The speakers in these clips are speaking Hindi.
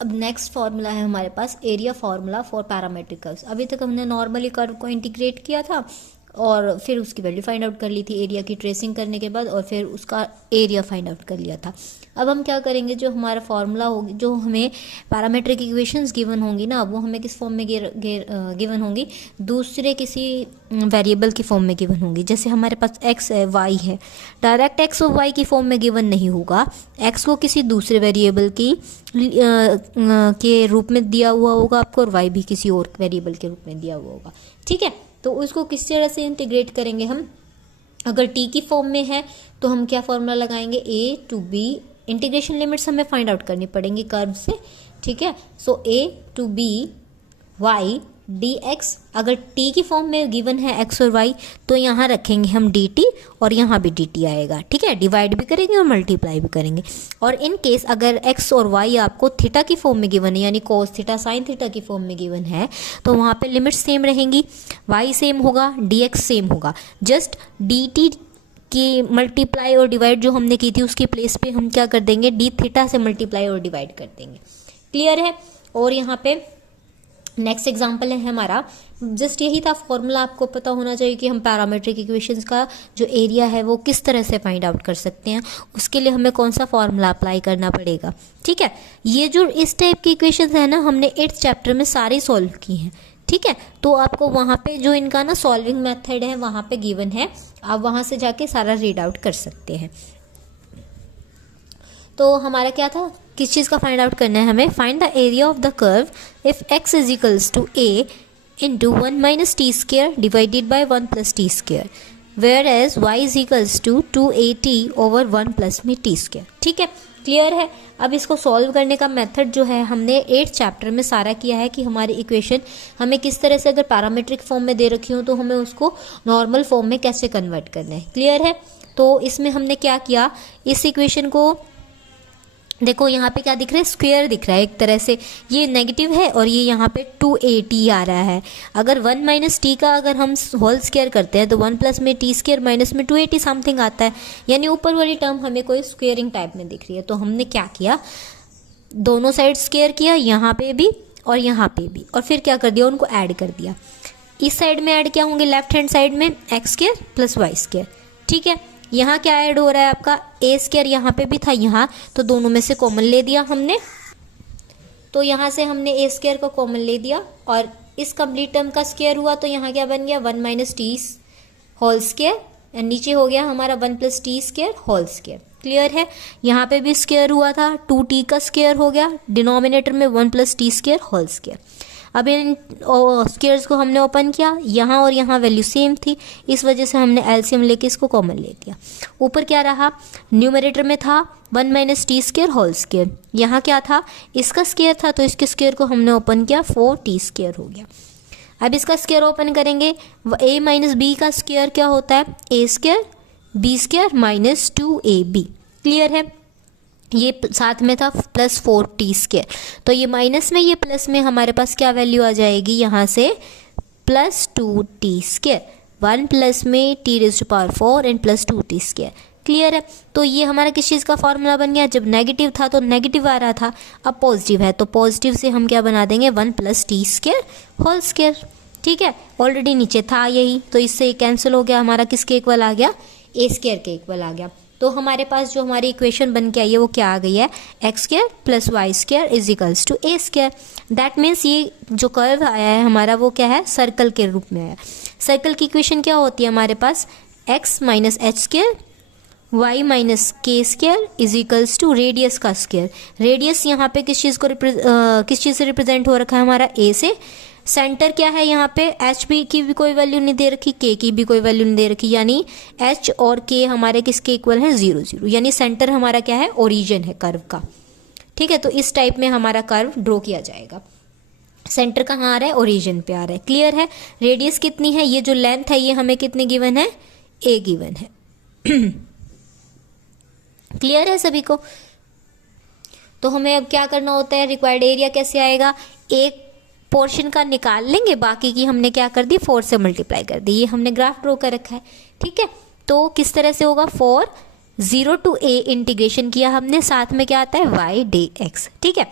अब नेक्स्ट फॉर्मूला है हमारे पास area formula for parametric curves. अभी तक हमने नॉर्मली कर्व को इंटीग्रेट किया था और फिर उसकी वैल्यू फाइंड आउट कर ली थी एरिया की ट्रेसिंग करने के बाद, और फिर उसका एरिया फाइंड आउट कर लिया था। अब हम क्या करेंगे, जो हमारा फार्मूला होगी, जो हमें पैरामेट्रिक इक्वेशंस गिवन होंगी ना, वो हमें किस फॉर्म में गिवन होंगी, दूसरे किसी वेरिएबल की फॉर्म में गिवन होंगी। जैसे हमारे पास x है, y है, डायरेक्ट x और y की फॉर्म में गिवन नहीं होगा, x को किसी दूसरे वेरिएबल की के रूप में दिया हुआ होगा आपको, और y भी किसी और वेरिएबल के रूप में दिया हुआ होगा। ठीक है, तो उसको किस तरह से इंटीग्रेट करेंगे हम, अगर t की फॉर्म में है तो हम क्या फॉर्मूला लगाएंगे, a to b, integration limits हमें फाइंड आउट करनी पड़ेंगी कर्व से। ठीक है, सो a to b y dx, अगर t की फॉर्म में गिवन है x और y तो यहाँ रखेंगे हम dt और यहाँ भी dt आएगा। ठीक है, डिवाइड भी करेंगे और मल्टीप्लाई भी करेंगे। और इन केस अगर x और y आपको थीटा की फॉर्म में गिवन है, यानी cos थीटा साइन थीटा की फॉर्म में गिवन है, तो वहाँ पे लिमिट सेम रहेंगी, y सेम होगा, dx सेम होगा, जस्ट dt की मल्टीप्लाई और डिवाइड जो हमने की थी उसकी प्लेस पे हम क्या कर देंगे, डी थीटा से मल्टीप्लाई और डिवाइड कर देंगे। क्लियर है। और यहाँ पे नेक्स्ट एग्जाम्पल है हमारा, जस्ट यही था फॉर्मूला, आपको पता होना चाहिए कि हम पैरामेट्रिक इक्वेशंस का जो एरिया है वो किस तरह से फाइंड आउट कर सकते हैं, उसके लिए हमें कौन सा फॉर्मूला अप्लाई करना पड़ेगा। ठीक है, ये जो इस टाइप की इक्वेशंस है ना, हमने 8th चैप्टर में सारी सॉल्व की हैं। ठीक है, तो आपको वहाँ पे जो इनका ना सॉल्विंग मेथड है वहाँ पे गिवन है, आप वहाँ से जाके सारा रीड आउट कर सकते हैं। तो हमारा क्या था, किस चीज़ का फाइंड आउट करना है हमें, find the area of the curve if x is equals to a into 1 minus T square divided by 1 plus T square, where as y is equals to 2at over 1 plus में टी स्क्र। ठीक है, क्लियर है। अब इसको सॉल्व करने का मेथड जो है हमने 8th चैप्टर में सारा किया है कि हमारी इक्वेशन हमें किस तरह से, अगर पैरामेट्रिक फॉर्म में दे रखी हो तो हमें उसको नॉर्मल फॉर्म में कैसे कन्वर्ट करना है। क्लियर है। तो इसमें हमने क्या किया, इस इक्वेशन को देखो, यहाँ पे क्या दिख रहा है, स्क्वायर दिख रहा है एक तरह से, ये नेगेटिव है और ये यहाँ पे 2at आ रहा है। अगर 1 माइनस टी का अगर हम होल स्क्वायर करते हैं तो 1 प्लस में टी स्क्वायर माइनस में 2at समथिंग आता है, यानी ऊपर वाली टर्म हमें कोई स्क्वेयरिंग टाइप में दिख रही है। तो हमने क्या किया, दोनों साइड स्क्वायर किया, यहाँ पे भी और यहाँ पे भी, और फिर क्या कर दिया, उनको ऐड कर दिया। इस साइड में ऐड क्या होंगे, लेफ्ट हैंड साइड में X square plus Y square. ठीक है, यहाँ क्या ऐड हो रहा है आपका, ए स्क्वायर यहाँ पे भी था यहाँ, तो दोनों में से कॉमन ले दिया हमने, तो यहाँ से हमने ए स्क्वायर को कॉमन ले दिया और इस कंप्लीट टर्म का स्क्वायर हुआ, तो यहाँ क्या बन गया, 1 माइनस टी होल स्क्वायर, नीचे हो गया हमारा 1 plus T square whole square. Clear है। यहाँ पे भी स्क्वायर हुआ था, 2t का स्क्वायर हो गया, डिनोमिनेटर में 1 plus T square whole square. अब इन स्क्वायर्स को हमने ओपन किया, यहाँ और यहाँ वैल्यू सेम थी, इस वजह से हमने एलसीएम लेके इसको कॉमन ले दिया। ऊपर क्या रहा, न्यूमरेटर में था 1 minus T square whole square, यहाँ क्या था, इसका स्क्वायर था, तो इसके स्क्वायर को हमने ओपन किया, 4t स्क्वायर हो गया। अब इसका स्क्वायर ओपन करेंगे, a माइनस बी का स्क्वायर क्या होता है, a square B square minus 2ab। Clear है। ये साथ में था प्लस 4t स्क्वायर, तो ये माइनस में ये प्लस में हमारे पास क्या वैल्यू आ जाएगी, यहाँ से प्लस 2t स्क्वायर, 1 प्लस में t raise to power 4 and plus 2t square. Clear है। तो ये हमारा किस चीज़ का फॉर्मूला बन गया, जब नेगेटिव था तो नेगेटिव आ रहा था, अब पॉजिटिव है तो पॉजिटिव से हम क्या बना देंगे, 1 plus T square whole square. ठीक है, ऑलरेडी नीचे था यही, तो इससे कैंसिल हो गया, हमारा किसके इक्वल आ गया, ए स्क्वायर के इक्वल आ गया। तो हमारे पास जो हमारी इक्वेशन बन के आई है वो क्या आ गई है, X square plus Y square is equals to A square. That means ये जो कर्व आया है हमारा वो क्या है, सर्कल के रूप में आया। सर्कल की इक्वेशन क्या होती है हमारे पास, X minus H square Y minus K square is equals to radius का स्क्वायर। रेडियस यहाँ पे किस चीज़ से रिप्रेजेंट हो रखा है, हमारा ए से। सेंटर क्या है यहाँ पे, एच बी की भी कोई वैल्यू नहीं दे रखी, के की भी कोई वैल्यू नहीं दे रखी, यानी एच और के हमारे किसके इक्वल हैं, 0 0, यानी सेंटर हमारा क्या है, ओरिजिन है कर्व का। ठीक है, तो इस टाइप में हमारा कर्व ड्रॉ किया जाएगा। सेंटर कहाँ आ रहा है, ओरिजिन पे आ रहा है। क्लियर है। रेडियस कितनी है, ये जो लेंथ है ये हमें कितनी गिवन है, ए गिवन है। क्लियर है सभी को। तो हमें अब क्या करना होता है, रिक्वायर्ड एरिया कैसे आएगा, एक पोर्शन का निकाल लेंगे, बाकी की हमने क्या कर दी, 4 से मल्टीप्लाई कर दी। ये हमने ग्राफ ड्रॉ कर रखा है। ठीक है, तो किस तरह से होगा, 4 0 टू a इंटीग्रेशन किया हमने, साथ में क्या आता है y dx। ठीक है,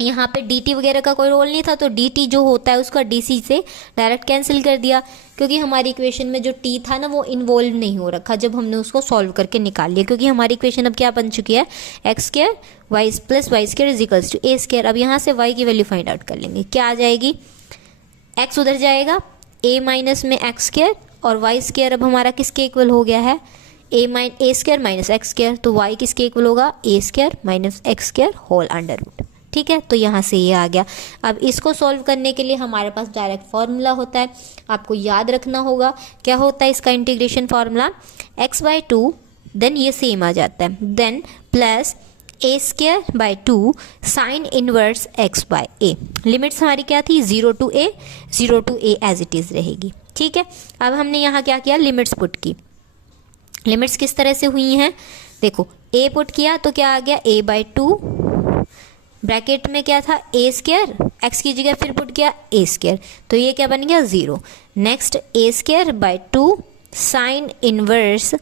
यहाँ पे dt वगैरह का कोई रोल नहीं था, तो dt जो होता है उसका dc से डायरेक्ट कैंसिल कर दिया, क्योंकि हमारी इक्वेशन में जो t था ना वो इन्वॉल्व नहीं हो रखा जब हमने उसको सॉल्व करके निकाल लिया, क्योंकि हमारी इक्वेशन अब क्या बन चुकी है, X square Y plus Y square is equals to A square. अब यहाँ से y की वैल्यू फाइंड आउट कर लेंगे, क्या आ जाएगी, x उधर जाएगा, a माइनस में एक्स स्क्वायर और वाई स्क्वायर अब हमारा किसके इक्वल हो गया है, A square minus X square, तो y किसके इक्वल होगा, A square minus X square whole under root. ठीक है, तो यहाँ से ये आ गया। अब इसको सॉल्व करने के लिए हमारे पास डायरेक्ट फॉर्मूला होता है, आपको याद रखना होगा क्या होता है इसका इंटीग्रेशन फार्मूला, x/2 देन ये सेम आ जाता है, then plus A square by 2 sine inverse x by A. Limits हमारी क्या थी, 0 to a as it is रहेगी। ठीक है, अब हमने यहाँ क्या किया, लिमिट्स पुट की। लिमिट्स किस तरह से हुई हैं, देखो a पुट किया तो क्या आ गया, a/2 ब्रैकेट में क्या था, ए स्क्वायर, एक्स की जगह फिर पुट किया ए स्क्वायर, तो ये क्या बन गया 0। Next A square by 2 sine inverse,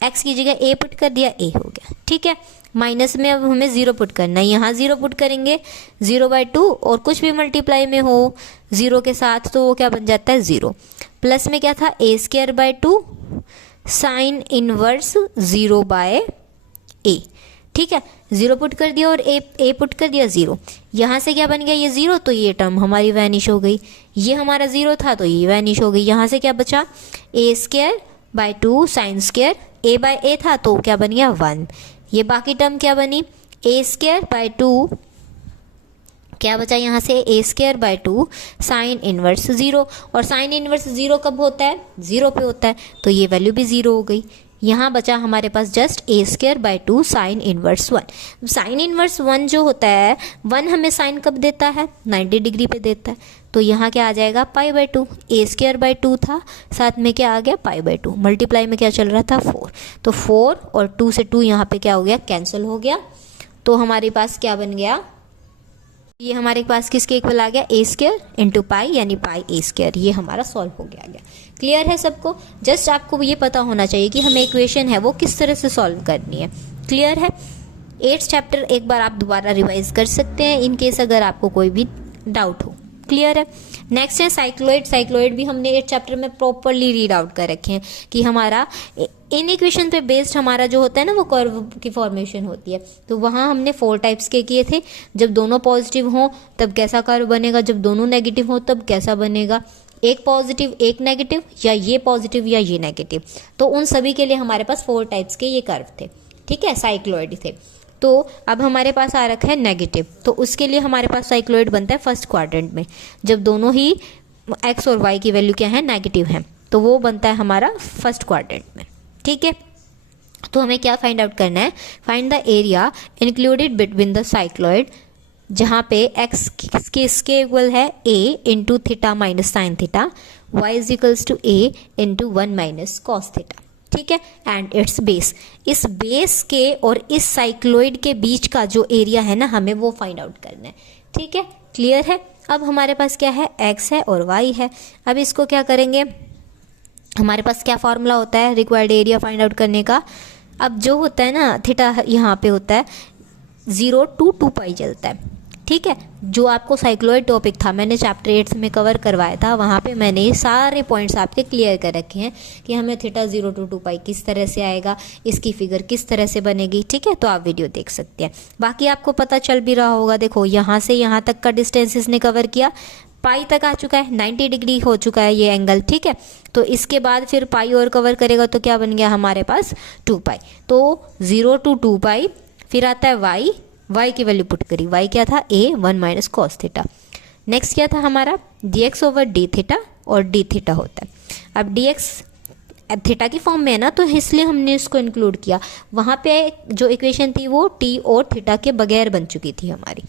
x की जगह ए पुट कर दिया, ए हो गया। ठीक है, माइनस में अब हमें 0 पुट करना है, यहाँ 0 पुट करेंगे, 0/2 और कुछ भी मल्टीप्लाई में हो 0 के साथ तो वो क्या बन जाता है 0। प्लस में क्या था, A square by 2 sine inverse 0/a। ठीक है, 0 पुट कर दिया और ए पुट कर दिया 0, यहाँ से क्या बन गया, ये 0, तो ये टर्म हमारी वैनिश हो गई, ये हमारा 0 था तो ये वैनिश हो गई। यहाँ से क्या बचा, A square by 2 sine square, A by A था तो क्या बन गया 1, ये बाकी टर्म क्या बनी, ए स्क्वायर बाई 2 क्या बचा यहाँ से, ए स्क्वायर बाई 2 साइन इनवर्स 0, और साइन इनवर्स 0 कब होता है, 0 पे होता है, तो ये वैल्यू भी 0 हो गई। यहाँ बचा हमारे पास just A square by 2 sine inverse 1। Sine inverse 1 जो होता है, 1 हमें साइन कब देता है, 90 डिग्री पे देता है, तो यहाँ क्या आ जाएगा π/2, ए स्क्वायर बाई 2 था, साथ में क्या आ गया π/2, मल्टीप्लाई में क्या चल रहा था 4, तो 4 और 2 से 2 यहाँ पे क्या हो गया, कैंसिल हो गया, तो हमारे पास क्या बन गया, ये हमारे पास किसके इक्वल आ गया, ए स्क्वायर इंटू पाई यानी पाई ए स्क्वायर, ये हमारा सॉल्व हो गया। क्लियर है सबको, जस्ट आपको ये पता होना चाहिए कि हमें इक्वेशन है वो किस तरह से सॉल्व करनी है। क्लियर है, 8th चैप्टर एक बार आप दोबारा रिवाइज कर सकते हैं इन केस अगर आपको कोई भी डाउट हो। क्लियर है, नेक्स्ट है साइक्लोइड। साइक्लोइड भी हमने 8th चैप्टर में प्रॉपरली रीड आउट कर रखे हैं कि हमारा इन इक्वेशन पे बेस्ड हमारा जो होता है ना वो कर्व की फॉर्मेशन होती है, तो वहाँ हमने 4 टाइप्स के किए थे, जब दोनों पॉजिटिव हों तब कैसा कर्व बनेगा, जब दोनों नेगेटिव हों तब कैसा बनेगा, एक पॉजिटिव एक नेगेटिव, या ये पॉजिटिव या ये नेगेटिव, तो उन सभी के लिए हमारे पास 4 टाइप्स के ये कर्व थे। ठीक है, साइक्लोइड थे। तो अब हमारे पास आ रखा है नेगेटिव, तो उसके लिए हमारे पास साइक्लोइड बनता है फर्स्ट क्वाड्रेंट में, जब दोनों ही एक्स और वाई की वैल्यू क्या है, नेगेटिव है, तो वो बनता है हमारा फर्स्ट क्वाड्रेंट में। ठीक है, तो हमें क्या फाइंड आउट करना है, find the area included between the cycloid, जहाँ पे एक्स किसके इक्वल है, a into theta minus sine theta, Y is equals to a into 1 minus cos theta. ठीक है, एंड इट्स बेस, इस बेस के और इस साइक्लोइड के बीच का जो एरिया है ना हमें वो फाइंड आउट करना है। ठीक है, क्लियर है। अब हमारे पास क्या है, x है और y है। अब इसको क्या करेंगे, हमारे पास क्या फॉर्मूला होता है रिक्वायर्ड एरिया फाइंड आउट करने का। अब जो होता है ना थीटा यहाँ पे होता है 0 to 2 पाई चलता है। ठीक है, जो आपको साइक्लोइड टॉपिक था मैंने चैप्टर 8 में कवर करवाया था, वहाँ पे मैंने ये सारे पॉइंट्स आपके क्लियर कर रखे हैं कि हमें थीटा 0 to 2 पाई किस तरह से आएगा, इसकी फिगर किस तरह से बनेगी। ठीक है, तो आप वीडियो देख सकते हैं, बाकी आपको पता चल भी रहा होगा। देखो यहाँ से यहाँ तक का डिस्टेंस इसने कवर किया, पाई तक आ चुका है, 90 डिग्री हो चुका है ये एंगल। ठीक है, तो इसके बाद फिर पाई और कवर करेगा तो क्या बन गया हमारे पास 2 पाई, तो 0 to 2 पाई, फिर आता है y की वैल्यू पुट करी, y क्या था a 1 minus cos theta. Next क्या था हमारा dx ओवर डी थीटा, और डी थीटा होता है। अब dx थीटा की फॉर्म में है ना, तो इसलिए हमने इसको इंक्लूड किया। वहाँ पे जो इक्वेशन थी वो t और थीटा के बगैर बन चुकी थी हमारी।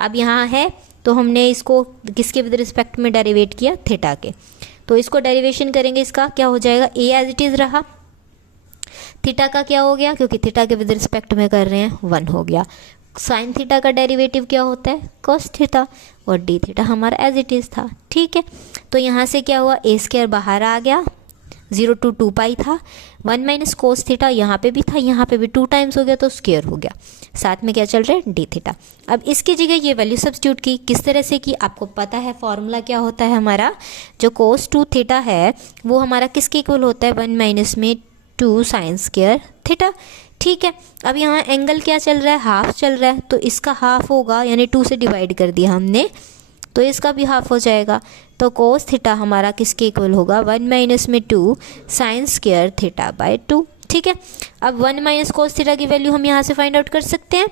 अब यहाँ है तो हमने इसको किसके विद रिस्पेक्ट में डेरिवेट किया, थीटा के, तो इसको डेरिवेशन करेंगे, इसका क्या हो जाएगा, a एज इट इज़ रहा, थीटा का क्या हो गया, क्योंकि थीटा के विद रिस्पेक्ट में कर रहे हैं 1 हो गया। साइन थीटा का डेरिवेटिव क्या होता है, कॉस थीटा, और डी थीटा हमारा एज इट इज़ था। ठीक है, तो यहाँ से क्या हुआ, ए स्क्वायर बाहर आ गया, 0 to 2 पाई था, 1 माइनस कोस थीटा यहाँ पे भी था, यहाँ पे भी 2 टाइम्स हो गया तो स्क्वायर हो गया, साथ में क्या चल रहा है डी थीटा। अब इसकी जगह ये वैल्यू सब्स्टिट्यूट की, किस तरह से की, आपको पता है फॉर्मूला क्या होता है हमारा, जो कोस 2 थीटा है वो हमारा किसके इक्वल होता है, 1 माइनस में 2 साइन स्क्वायर थीटा। ठीक है, अब यहाँ एंगल क्या चल रहा है, हाफ चल रहा है, तो इसका हाफ होगा, यानी 2 से डिवाइड कर दिया हमने तो इसका भी हाफ हो जाएगा, तो कोस थीटा हमारा किसके इक्वल होगा, 1 माइनस में 2 साइन स्क्वायर थीटा बाय 2। ठीक है, अब 1 माइनस कोस थीटा की वैल्यू हम यहाँ से फाइंड आउट कर सकते हैं,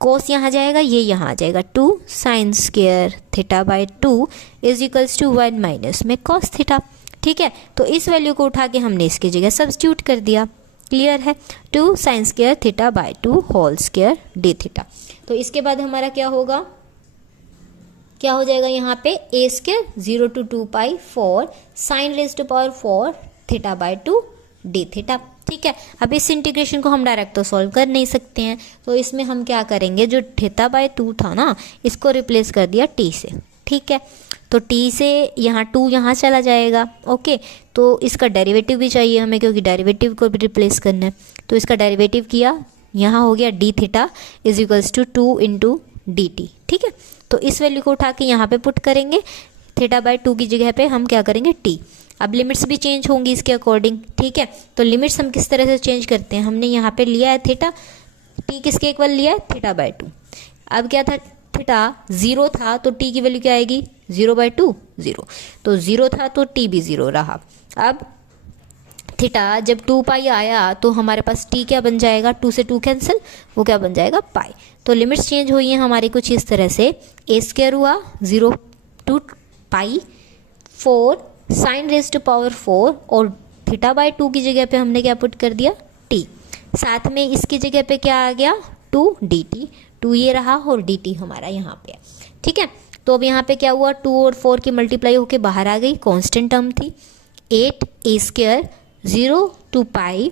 कोस यहाँ जाएगा, ये यहाँ आ जाएगा, 2 sine square theta by 2 is equals to 1 minus में कॉस थीटा। ठीक है, तो इस वैल्यू को उठा के हमने इसकी जगह सब्स्टिट्यूट कर दिया, क्लियर है, 2 sine square theta by 2 whole square D theta. तो इसके बाद हमारा क्या होगा, क्या हो जाएगा यहाँ पे a square 0 to 2 pi 4 sine raise to power 4 theta by 2 D theta. ठीक है, अब इस इंटीग्रेशन को हम डायरेक्ट तो सॉल्व कर नहीं सकते हैं, तो इसमें हम क्या करेंगे, जो थीटा बाय 2 था ना इसको रिप्लेस कर दिया t से। ठीक है, तो t से यहाँ 2 यहाँ चला जाएगा। ओके, तो इसका डेरिवेटिव भी चाहिए हमें, क्योंकि डेरिवेटिव को भी रिप्लेस करना है, तो इसका डेरिवेटिव किया, यहाँ हो गया D theta is equals to 2 into D T. ठीक है, तो इस वैल्यू को उठा के यहाँ पे पुट करेंगे, थीटा बाय 2 की जगह पे हम क्या करेंगे t। अब लिमिट्स भी चेंज होंगी इसके अकॉर्डिंग। ठीक है, तो लिमिट्स हम किस तरह से चेंज करते हैं, हमने यहाँ पे लिया है थीटा, t किसके इक्वल लिया है, थीटा बाय 2। अब क्या था, थीटा 0 था तो t की वैल्यू क्या आएगी, 0 बाय 2 0, तो 0 था तो t भी 0 रहा। अब थीटा जब 2 पाई आया तो हमारे पास t क्या बन जाएगा, 2 से 2 कैंसिल, वो क्या बन जाएगा पाई। तो लिमिट्स चेंज हुई हैं हमारी कुछ इस तरह से, a स्क्वायर हुआ 0 to pi 4 sine raise to power 4 और थीटा बाय 2 की जगह पे हमने क्या पुट कर दिया t, साथ में इसकी जगह पे क्या आ गया 2 dt, 2 ये रहा और dt हमारा यहाँ पे। ठीक है, तो अब यहाँ पे क्या हुआ, 2 और 4 की मल्टीप्लाई होके बाहर आ गई, कांस्टेंट टर्म थी, 8 a square 0 to pi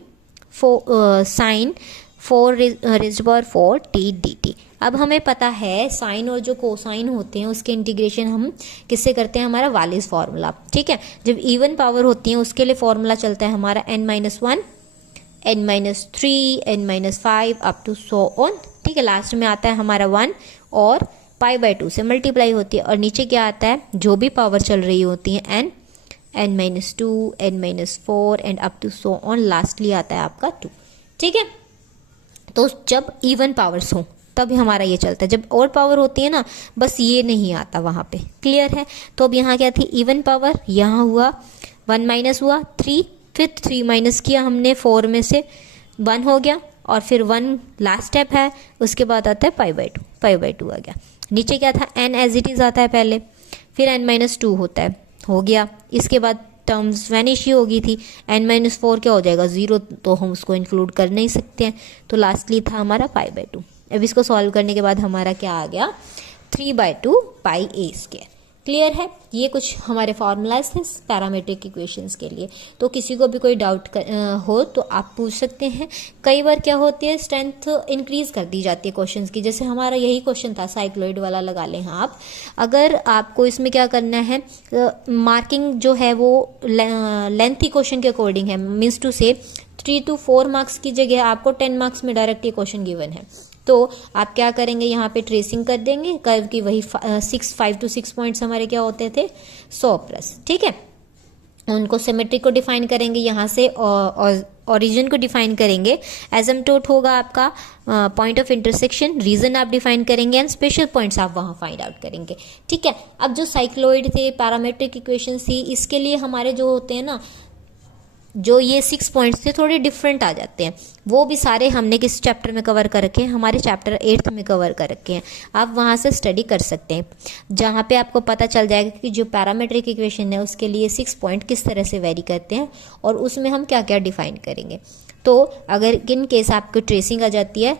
4 sine 4 raised power 4 T D T. अब हमें पता है साइन और जो कोसाइन होते हैं उसके इंटीग्रेशन हम किससे करते हैं, हमारा वालिस फार्मूला। ठीक है, जब इवन पावर होती है उसके लिए फार्मूला चलता है हमारा n-1 n-3 n-5 up to so on. ठीक है, लास्ट में आता है हमारा 1 और पाई बाय 2 से मल्टीप्लाई होती है, और नीचे क्या आता है, जो भी पावर चल रही होती है n-2 n-4 and up to so on, lastly आता है आपका 2। ठीक है, तो जब इवन पावर्स हो तब हमारा ये चलता है, जब और पावर होती है ना बस ये नहीं आता वहाँ पे, क्लियर है। तो अब यहाँ क्या थी, इवन पावर, यहाँ हुआ 1 माइनस हुआ 3, फिर 3 माइनस किया हमने 4 में से 1 हो गया, और फिर 1 लास्ट स्टेप है, उसके बाद आता है पाई बाई 2 आ गया। नीचे क्या था, n एज इट इज़ आता है पहले, फिर n-2 होता है, हो गया, इसके बाद टर्म्स वैनिश ही हो गई थी, n-4 क्या हो जाएगा 0, तो हम उसको इंक्लूड कर नहीं सकते हैं, तो लास्टली था हमारा पाई बाय 2। अब इसको सॉल्व करने के बाद हमारा क्या आ गया, 3/2 पाई a स्क्वायर। क्लियर है, ये कुछ हमारे फार्मूलाज थे पैरामेट्रिक इक्वेशंस के लिए। तो किसी को भी कोई डाउट हो तो आप पूछ सकते हैं। कई बार क्या होती है, स्ट्रेंथ इंक्रीज कर दी जाती है क्वेश्चंस की, जैसे हमारा यही क्वेश्चन था साइक्लोइड वाला, लगा लें आप। अगर आपको इसमें क्या करना है, मार्किंग जो है वो लेंथी क्वेश्चन के अकॉर्डिंग है, मीन्स टू से 3 to 4 मार्क्स की जगह आपको 10 मार्क्स में डायरेक्ट ये क्वेश्चन गिवन है, तो आप क्या करेंगे, यहाँ पे ट्रेसिंग कर देंगे कर्व की, वही 5 to 6 पॉइंट्स हमारे क्या होते थे 100+। ठीक है, उनको सिमेट्रिक को डिफाइन करेंगे, यहाँ से ओरिजिन को डिफाइन करेंगे, एसिम्पटोट होगा आपका पॉइंट ऑफ इंटरसेक्शन, रीजन आप डिफाइन करेंगे एंड स्पेशल पॉइंट्स आप वहाँ फाइंड आउट करेंगे। ठीक है, अब जो साइक्लोइड थे, पैरामेट्रिक इक्वेशन थी, इसके लिए हमारे जो होते हैं ना, जो ये 6 पॉइंट्स थे थोड़े डिफरेंट आ जाते हैं, वो भी सारे हमने किस चैप्टर में कवर कर रखे हैं, हमारे चैप्टर 8th में कवर कर रखे हैं। आप वहाँ से स्टडी कर सकते हैं, जहाँ पे आपको पता चल जाएगा कि जो पैरामेट्रिक इक्वेशन है उसके लिए 6 पॉइंट किस तरह से वेरी करते हैं और उसमें हम क्या क्या डिफाइन करेंगे। तो अगर इन केस आपको ट्रेसिंग आ जाती है,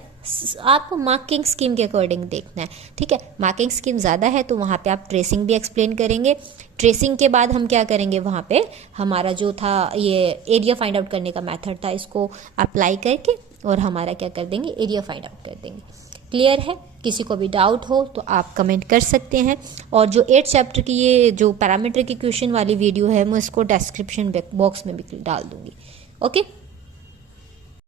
आपको मार्किंग स्कीम के अकॉर्डिंग देखना है। ठीक है, मार्किंग स्कीम ज़्यादा है तो वहाँ पे आप ट्रेसिंग भी एक्सप्लेन करेंगे। ट्रेसिंग के बाद हम क्या करेंगे, वहाँ पे हमारा जो था ये एरिया फाइंड आउट करने का मेथड था, इसको अप्लाई करके और हमारा क्या कर देंगे, एरिया फाइंड आउट कर देंगे। क्लियर है? किसी को भी डाउट हो तो आप कमेंट कर सकते हैं। और जो 8 चैप्टर की ये जो पैरामीटर की क्वेश्चन वाली वीडियो है मैं इसको डिस्क्रिप्शन बॉक्स में भी डाल दूंगी। ओके।